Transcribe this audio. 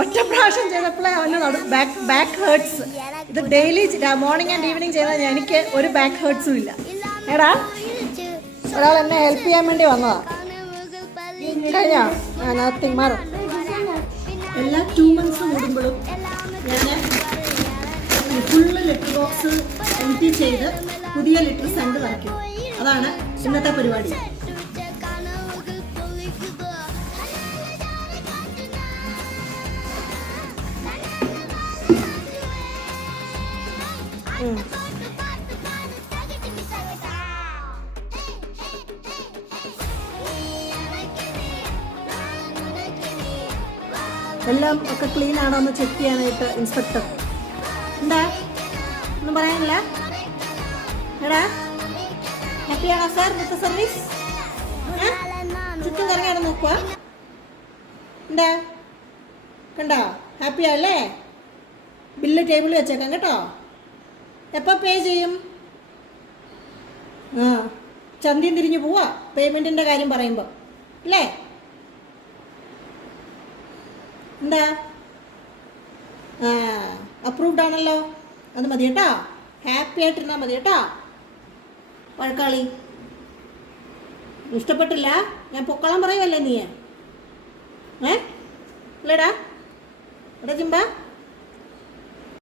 ഒറ്റ പ്രാവശ്യം ചെയ്തപ്പോഴേ അവന് ബാക്ക് ഹേർട്സ്. ഇത് ഡെയിലി മോർണിംഗ് ആൻഡ് ഈവനിങ് ചെയ്താൽ എനിക്ക് ഒരു ബാക്ക് ഹേർട്സും ഇല്ല. എടാ ഒരാൾ എന്നെ ഹെൽപ്പ് ചെയ്യാൻ വേണ്ടി വന്നതാ. കഴിഞ്ഞോ? നത്തിങ് മാറും. എല്ലാ 2 months കൂടുമ്പോഴും ഞാൻ ഫുള്ള് ലിറ്റർ ബോക്സ് എംപ്റ്റി ചെയ്ത് പുതിയ ലിറ്റർ സെൻഡ് നിറയ്ക്കും. അതാണ് ഇന്നത്തെ പരിപാടി. എല്ലാം ഒക്കെ ക്ലീൻ ആണോ എന്ന് ചെക്ക് ചെയ്യാനായിട്ട് ഇൻസ്പെക്ടർ. എന്താ ഒന്നും പറയാനില്ല? എടാ ഹാപ്പിയാണോ സാർ ഇന്നത്തെ സർവീസ്? ചുറ്റും കറങ്ങിയാണ് നോക്കുക. എന്താ കണ്ടോ? ഹാപ്പിയാല്ലേ? ബില്ല് ടേബിളിൽ വെച്ചേക്കാം കേട്ടോ. എപ്പോൾ പേ ചെയ്യും? ചന്തിയും തിരിഞ്ഞു പോവാ പേയ്മെൻറ്റിൻ്റെ കാര്യം പറയുമ്പോൾ അല്ലേ? എന്താ അപ്രൂവ്ഡ് ആണല്ലോ. അത് മതി കേട്ടോ. ഹാപ്പി ആയിട്ടിരുന്നാൽ മതി കേട്ടോ. വഴക്കാളി ഇഷ്ടപ്പെട്ടില്ല ഞാൻ പൊക്കോളം പറയുമല്ലേ നീ? ഇല്ലടാ എടാ ചിമ്പ.